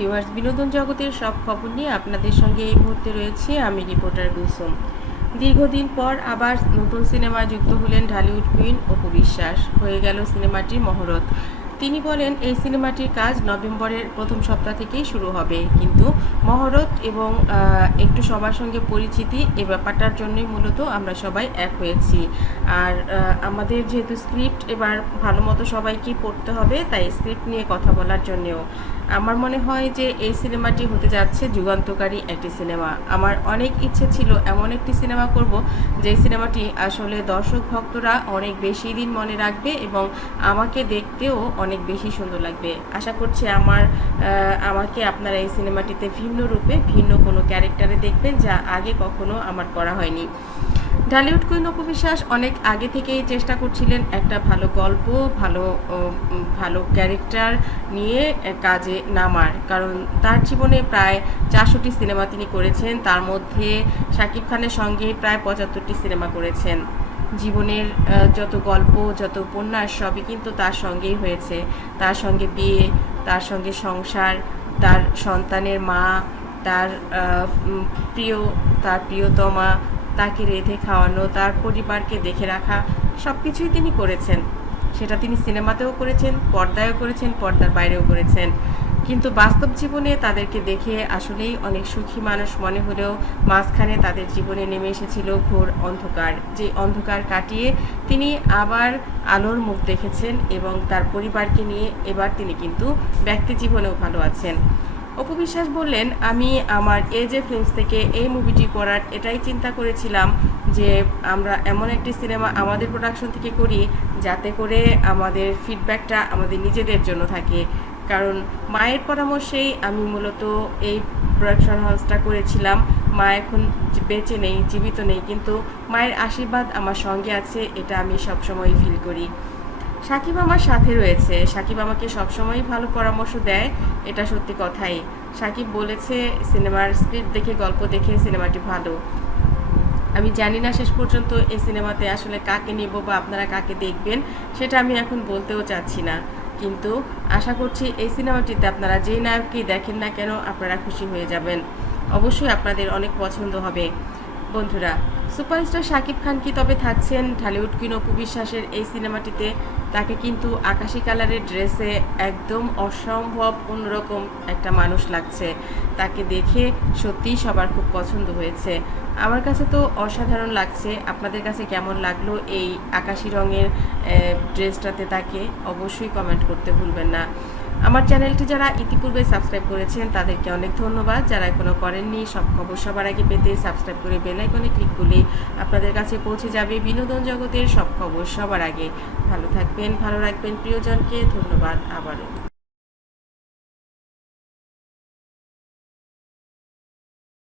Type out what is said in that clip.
Viewers, বিনোদন জগতের সব খবর নিয়ে আপনাদের সঙ্গে এই মুহূর্তে রয়েছে আমি রিপোর্টার কুলসুম। দীর্ঘদিন পর আবার নতুন সিনেমায় যুক্ত হলেন ঢালিউড কুইন অপু বিশ্বাস। হয়ে গেল সিনেমাটির মহরত। তিনি বলেন এই সিনেমাটির কাজ নভেম্বরের প্রথম সপ্তাহ থেকেই শুরু হবে, কিন্তু মহরত এবং একটু সবার সঙ্গে পরিচিতি এই ব্যাপারটার জন্যই মূলত আমরা সবাই এক হয়েছি। আর আমাদের যেহেতু স্ক্রিপ্ট এবার ভালো মতো সবাইকে পড়তে হবে, তাই স্ক্রিপ্ট নিয়ে কথা বলার জন্যেও আমার মনে হয় যে এই সিনেমাটি হতে যাচ্ছে যুগান্তকারী একটি সিনেমা। আমার অনেক ইচ্ছে ছিল এমন একটি সিনেমা করব যে সিনেমাটি আসলে দর্শক ভক্তরা অনেক বেশি দিন মনে রাখবে এবং আমাকে দেখতেও অনেক বেশি সুন্দর লাগবে। আশা করছি আমাকে আপনারা এই সিনেমাটিতে ভিন্ন রূপে ভিন্ন কোনো ক্যারেক্টারে দেখবেন, যা আগে কখনো আমার করা হয়নি। ঢালিউড কুইন অপু বিশ্বাস অনেক আগে থেকেই চেষ্টা করছিলেন একটা ভালো গল্প, ভালো ক্যারেক্টার নিয়ে কাজে নামার, কারণ তার জীবনে প্রায় 400টি সিনেমা তিনি করেছেন। তার মধ্যে শাকিব খানের সঙ্গে প্রায় 75টি সিনেমা করেছেন। জীবনের যত গল্প, যত উপন্যাস সবই কিন্তু তার সঙ্গেই হয়েছে। তার সঙ্গে বিয়ে, তার সঙ্গে সংসার, তার সন্তানের মা, তার তার প্রিয়তমা, তাকে রেঁধে খাওয়ানো, তার পরিবারকে দেখে রাখা, সব কিছুই তিনি করেছেন। সেটা তিনি সিনেমাতেও করেছেন, পর্দায়ও করেছেন, পর্দার বাইরেও করেছেন। কিন্তু বাস্তব জীবনে তাদেরকে দেখে আসলেই অনেক সুখী মানুষ মনে হলেও মাঝখানে তাদের জীবনে নেমে এসেছিল ঘোর অন্ধকার। যে অন্ধকার কাটিয়ে তিনি আবার আলোর মুখ দেখেছেন এবং তার পরিবারকে নিয়ে এবার তিনি কিন্তু ব্যক্তি জীবনেও ভালো আছেন। অপু বিশ্বাস বললেন, আমি আমার এজে ফিল্মস থেকে এই মুভিটি করার এটাই চিন্তা করেছিলাম যে আমরা এমন একটি সিনেমা আমাদের প্রোডাকশন থেকে করি যাতে করে আমাদের ফিডব্যাকটা আমাদের নিজেদের জন্য থাকে। কারণ মায়ের পরামর্শেই আমি মূলত এই প্রোডাকশন হাউসটা করেছিলাম। মা এখন বেঁচে নেই, জীবিত নেই, কিন্তু মায়ের আশীর্বাদ আমার সঙ্গে আছে, এটা আমি সবসময় ফিল করি। সাকিব আমার সাথে রয়েছে, সাকিব আমাকে সবসময় ভালো পরামর্শ দেয়, এটা সত্যি কথাই। সাকিব বলেছে সিনেমার স্ক্রিপ্ট দেখে, গল্প দেখে সিনেমাটি ভালো। আমি জানি না শেষ পর্যন্ত এই সিনেমাতে আসলে কাকে নেব বা আপনারা কাকে দেখবেন, সেটা আমি এখন বলতেও চাচ্ছি না, কিন্তু আশা করছি এই সিনেমাটিতে আপনারা যেই নায়ককেই দেখেন না কেন আপনারা খুশি হয়ে যাবেন। অবশ্যই আপনাদের অনেক পছন্দ হবে। বন্ধুরা, সুপারস্টার শাকিব খান কি তবে থাকছেন ঢালিউড কুইন অপু বিশ্বাসের এই সিনেমাটিতে? তাকে কিন্তু আকাশি কালারের ড্রেসে একদম অসম্ভব অন্যরকম একটা মানুষ লাগছে। তাকে দেখে সত্যিই সবার খুব পছন্দ হয়েছে। আমার কাছে তো অসাধারণ লাগছে। আপনাদের কাছে কেমন লাগলো এই আকাশি রঙের ড্রেসটাতে তাকে? অবশ্যই কমেন্ট করতে ভুলবেন না। আমার চ্যানেলটি যারা ইতিপূর্বে সাবস্ক্রাইব করেছেন তাদেরকে অনেক ধন্যবাদ। যারা এখনও করেননি, সব খবর সবার আগে পেতে সাবস্ক্রাইব করে বেল আইকনে ক্লিক করলে আপনাদের কাছে পৌঁছে যাবে বিনোদন জগতের সব খবর সবার আগে। ভালো থাকবেন, ভালো রাখবেন প্রিয়জনকে। ধন্যবাদ আবারও।